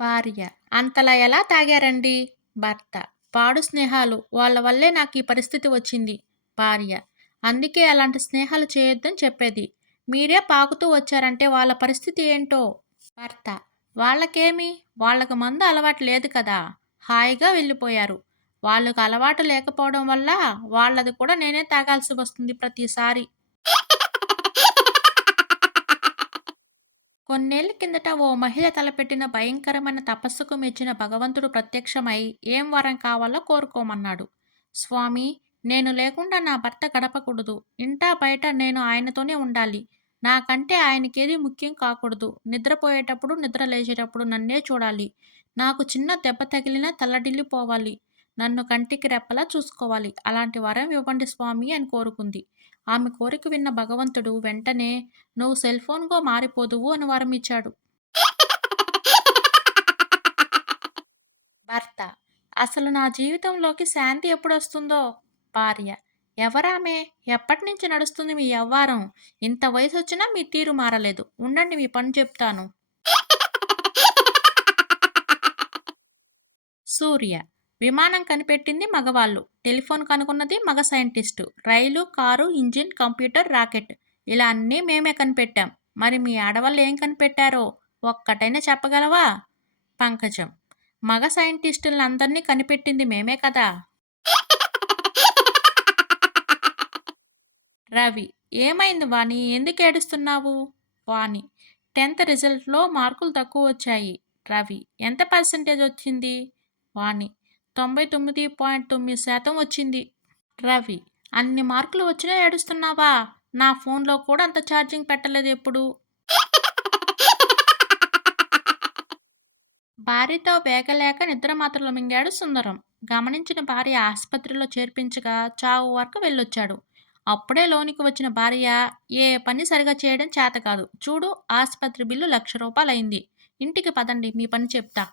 భార్య: అంతలా ఎలా తాగారండి? భర్త: పాడు స్నేహాలు. వాళ్ళ వల్లే నాకీ పరిస్థితి వచ్చింది. భార్య: అందుకే అలాంటి స్నేహాలు చేయొద్దని చెప్పేది. మీరే పాకుతూ వచ్చారంటే వాళ్ళ పరిస్థితి ఏంటో? భర్త: వాళ్ళకేమి? వాళ్ళకి మందు అలవాటు లేదు కదా! హాయిగా వెళ్ళిపోయారు. వాళ్ళకి అలవాటు లేకపోవడం వల్ల వాళ్ళది కూడా నేనే తాగాల్సి వస్తుంది ప్రతిసారి. కొన్నేళ్ల కిందట ఓ మహిళ తలపెట్టిన భయంకరమైన తపస్సుకు మెచ్చిన భగవంతుడు ప్రత్యక్షమై ఏం వరం కావాలో కోరుకోమన్నాడు. స్వామి, నేను లేకుండా నా భర్త గడపకూడదు. ఇంటా బయట నేను ఆయనతోనే ఉండాలి. నాకంటే ఆయనకేది ముఖ్యం కాకూడదు. నిద్రపోయేటప్పుడు నిద్ర లేచేటప్పుడు నన్నే చూడాలి. నాకు చిన్న దెబ్బ తగిలినా తల్లడిల్లిపోవాలి. నన్ను కంటికి రెప్పలా చూసుకోవాలి. అలాంటి వరం ఇవ్వండి స్వామి అని కోరుకుంది. ఆమె కోరిక విన్న భగవంతుడు వెంటనే నువ్వు సెల్ ఫోన్‌గా మారిపోదువు అని వరమిచ్చాడు. భర్త: అసలు నా జీవితంలోకి శాంతి ఎప్పుడొస్తుందో? భార్య: ఎవరామె? ఎప్పటినుంచి నడుస్తుంది మీ యవ్వారం? ఇంత వయసొచ్చినా మీ తీరు మారలేదు. ఉండండి మీ పని చెప్తాను. సూర్య: విమానం కనిపెట్టింది మగవాళ్ళు. టెలిఫోన్ కనుగొన్నది మగ సైంటిస్టు. రైలు, కారు, ఇంజిన్, కంప్యూటర్, రాకెట్ ఇలా అన్నీ మేమే కనిపెట్టాం. మరి మీ ఆడవాళ్ళు ఏం కనిపెట్టారో ఒక్కటైనా చెప్పగలవా? పంకజం: మగ సైంటిస్టులందర్నీ కనిపెట్టింది మేమే కదా! రవి: ఏమైంది వాణి? ఎందుకు ఏడుస్తున్నావు? వాణి: 10th రిజల్ట్‌లో మార్కులు తక్కువొచ్చాయి. రవి: ఎంత పర్సెంటేజ్ వచ్చింది? వాణి: 99.9% వచ్చింది. రవి: అన్ని మార్కులు వచ్చినా ఏడుస్తున్నావా? నా ఫోన్‌లో కూడా అంత ఛార్జింగ్ పెట్టలేదు ఎప్పుడు. భార్యతో వేగలేక నిద్రమాత్రలు మింగాడు సుందరం. గమనించిన భార్య ఆస్పత్రిలో చేర్పించగా చావు వరకు వెళ్ళొచ్చాడు. అప్పుడే లోనికి వచ్చిన భార్య: ఏ పని సరిగా చేయడం చేతకాదు. చూడు, ఆస్పత్రి బిల్లు ₹1,00,000 అయింది. ఇంటికి పదండి, మీ పని చెప్తా.